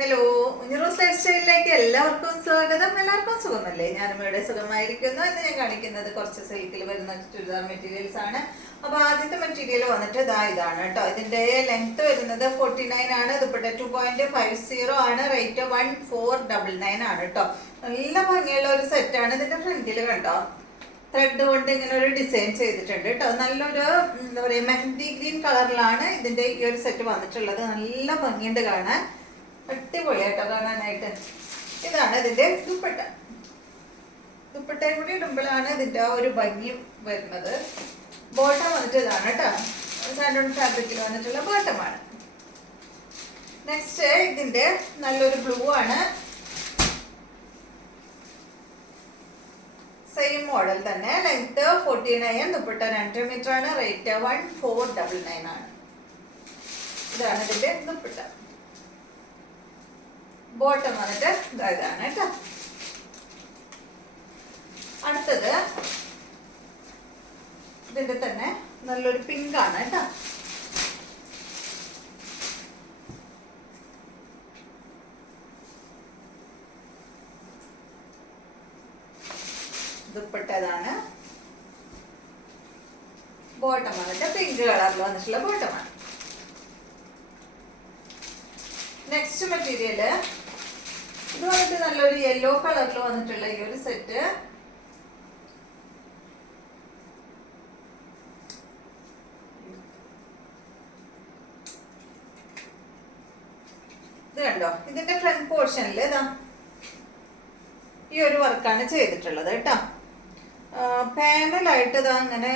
Hello, ഉഞ്ഞിറോസ് life സ്റ്റൈലിലേക്ക് എല്ലാവർക്കും സ്വാഗതം. എല്ലാവർക്കും സുഖമല്ലേ? ഞാനും ഇവിടെ സുഖമായിരിക്കുന്നു. ഇന്ന് ഞാൻ കാണിക്കുന്നത് കുറച്ച് സിൽക്കിൽ വരുന്ന ചുരിദാർ മെറ്റീരിയൽസ് ആണ്. അപ്പൊ ആദ്യത്തെ മെറ്റീരിയൽ വന്നിട്ട് ഇതാണ് കേട്ടോ. ഇതിന്റെ ലെങ്ത് വരുന്നത് 49 ആണ്. ദുപ്പട്ട 2.50 ആണ്. റേറ്റ് 1499 ആണ് കേട്ടോ. നല്ല ഭംഗിയുള്ള ഒരു സെറ്റ് ആണ്. ഇതിന്റെ ഫ്രണ്ടിൽ കണ്ടോ, ത്രെഡ് കൊണ്ട് ഇങ്ങനെ ഒരു ഡിസൈൻ ചെയ്തിട്ടുണ്ട് കേട്ടോ. നല്ലൊരു എന്താ പറയുക, മെഹന്തി ഗ്രീൻ കളറിലാണ് ഇതിന്റെ ഈ ഒരു സെറ്റ് വന്നിട്ടുള്ളത്. നല്ല ഭംഗിയുണ്ട് കാണാൻ, അടിപൊളിയായിട്ടോ കാണാനായിട്ട്. ഇതാണ് ഇതിന്റെ ദുപ്പട്ട. ദുപ്പട്ടയും കൂടി ഇടുമ്പോഴാണ് ഇതിന്റെ ആ ഒരു ഭംഗി വരുന്നത്. ബോട്ടം വന്നിട്ട് ഇതാണ് കേട്ടോ. സാൻഡോൺ ഫാബ്രിക്കിൽ വന്നിട്ടുള്ള ബോട്ടമാണ്. നെക്സ്റ്റ് ഇതിന്റെ നല്ലൊരു ബ്ലൂ ആണ്. സെയിം മോഡൽ തന്നെ. ലെങ്ത് 49, ദുപ്പട്ട 2 മീറ്റർ ആണ്. റേറ്റ് 1499 ആണ്. ഇതാണ് ഇതിന്റെ ദുപ്പട്ട. ബോട്ടം വന്നിട്ട് ഇതാണ് കേട്ടോ. അടുത്തത് ഇതിന്റെ തന്നെ നല്ലൊരു പിങ്ക് ആണ് കേട്ടോ. ദുപ്പട്ടതാണ്. ബോട്ടം വന്നിട്ട് പിങ്ക് കളറിൽ വന്നിട്ടുള്ള ബോട്ടമാണ്. നെക്സ്റ്റ് മെറ്റീരിയല് ഇത് വന്നിട്ട് നല്ലൊരു യെല്ലോ കളറിൽ വന്നിട്ടുള്ള ഈ ഒരു സെറ്റ്. ഇത് കണ്ടോ, ഇതിന്റെ ഫ്രണ്ട് പോർഷനിൽ ഇതാ ഈ ഒരു വർക്കാണ് ചെയ്തിട്ടുള്ളത് കേട്ടോ. പാനലായിട്ട് ഇതാ അങ്ങനെ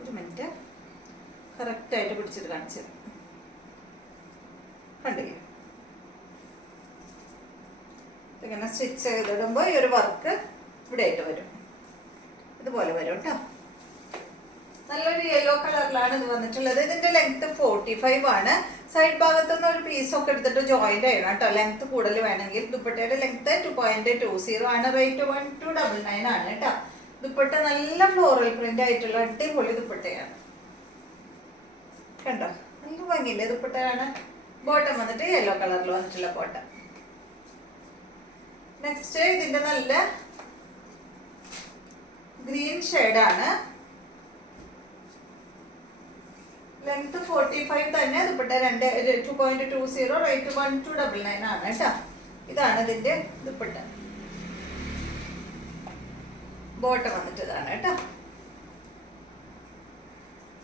ഒരു മിനിറ്റ് കറക്റ്റ് ആയിട്ട് പിടിച്ചിട്ട് കാണിച്ചത് കണ്ടില്ലേ. ഇങ്ങനെ സ്റ്റിച്ച് ചെയ്തിടുമ്പോൾ ഈ ഒരു വർക്ക് ഇവിടെ ആയിട്ട് വരും, ഇതുപോലെ വരും കേട്ടോ. നല്ലൊരു യെല്ലോ കളറിലാണ് ഇത് വന്നിട്ടുള്ളത്. ഇതിന്റെ ലെങ്ത് 45 ആണ്. സൈഡ് ഭാഗത്തുനിന്ന് ഒരു പീസൊക്കെ എടുത്തിട്ട് ജോയിന്റ് ചെയ്യണം കേട്ടോ. ലെങ്ത് കൂടുതൽ വേണമെങ്കിൽ. ദുപ്പട്ടയുടെ ലെങ്ത് 2.20 ആണ്. റേറ്റ് 1299 ആണ് കേട്ടോ. ദുപ്പട്ട നല്ല ഫ്ലോറൽ പ്രിന്റ് ആയിട്ടുള്ള അടിപൊളി ദുപ്പട്ടയാണ്. കണ്ടോ, നല്ല ഭംഗിയില്ലേ ദുപ്പട്ടയാണ്. ബോട്ടം വന്നിട്ട് യെല്ലോ കളറിൽ വന്നിട്ടുള്ള ബോട്ടം. നെക്സ്റ്റ് ഇതിന്റെ നല്ല ഗ്രീൻ ഷെയ്ഡാണ്. ലെങ്ത് 45 തന്നെ. ദുപ്പട്ട 2.20, റേറ്റ് 1299 ആണ് കേട്ടോ. ഇതാണ് ഇതിന്റെ ദുപ്പട്ട. ബോട്ടം വന്നിട്ട് ഇതാണ് കേട്ടോ.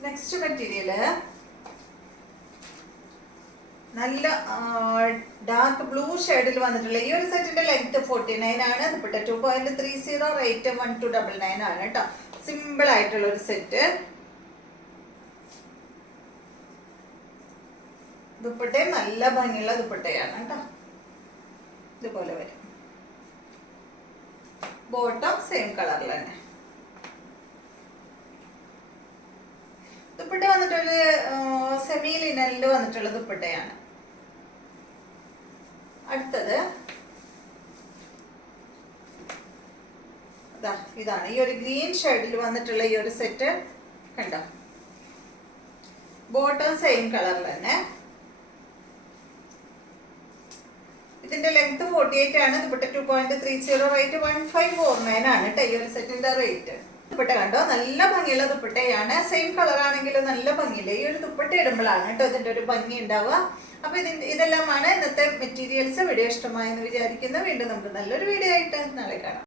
നെക്സ്റ്റ് മെറ്റീരിയല് നല്ല ഡാർക്ക് ബ്ലൂ ഷെയ്ഡിൽ വന്നിട്ടുള്ള ഈ ഒരു സെറ്റിന്റെ ലെങ്ത് 49 ആണ്. ദുപ്പട്ട 2.30, റേറ്റ് 1299 ആണ് കേട്ടോ. സിമ്പിൾ ആയിട്ടുള്ള ഒരു സെറ്റ്. ദുപ്പട്ടയും നല്ല ഭംഗിയുള്ള ദുപ്പട്ടയാണ് കേട്ടോ. ഇതുപോലെ വരും. ബോട്ടം സെയിം കളറിൽ തന്നെ. ദുപ്പട്ട വന്നിട്ടൊരു സെമി ലിനലിൽ വന്നിട്ടുള്ള ദുപ്പട്ടയാണ്. അടുത്തത് ഇതാണ്. ഈ ഒരു ഗ്രീൻ ഷെയ്ഡിൽ വന്നിട്ടുള്ള ഈ ഒരു സെറ്റ് കണ്ടോ. ബോട്ടം സെയിം കളറിൽ തന്നെ. ഇതിന്റെ ലെങ്ത് 48 ആണ്. ദുപ്പട്ട 2.30, റേറ്റ് 1549 ആണ് കേട്ടോ. ഈ ഒരു സെറ്റിന്റെ റേറ്റ്. ദുപ്പട്ട കണ്ടോ, നല്ല ഭംഗിയുള്ള ദുപ്പട്ടയാണ്. സെയിം കളർ ആണെങ്കിലും നല്ല ഭംഗിയില്ല. ഈ ഒരു ദുപ്പട്ട ഇടുമ്പോഴാണ് കേട്ടോ ഇതിന്റെ ഒരു ഭംഗി ഉണ്ടാവുക. അപ്പൊ ഇതെല്ലാമാണ് ഇന്നത്തെ മെറ്റീരിയൽസ്. വീഡിയോ ഇഷ്ടമായെന്ന് വിചാരിക്കുന്നു. വീണ്ടും നമുക്ക് നല്ലൊരു വീഡിയോ ആയിട്ട് നാളെ കാണാം.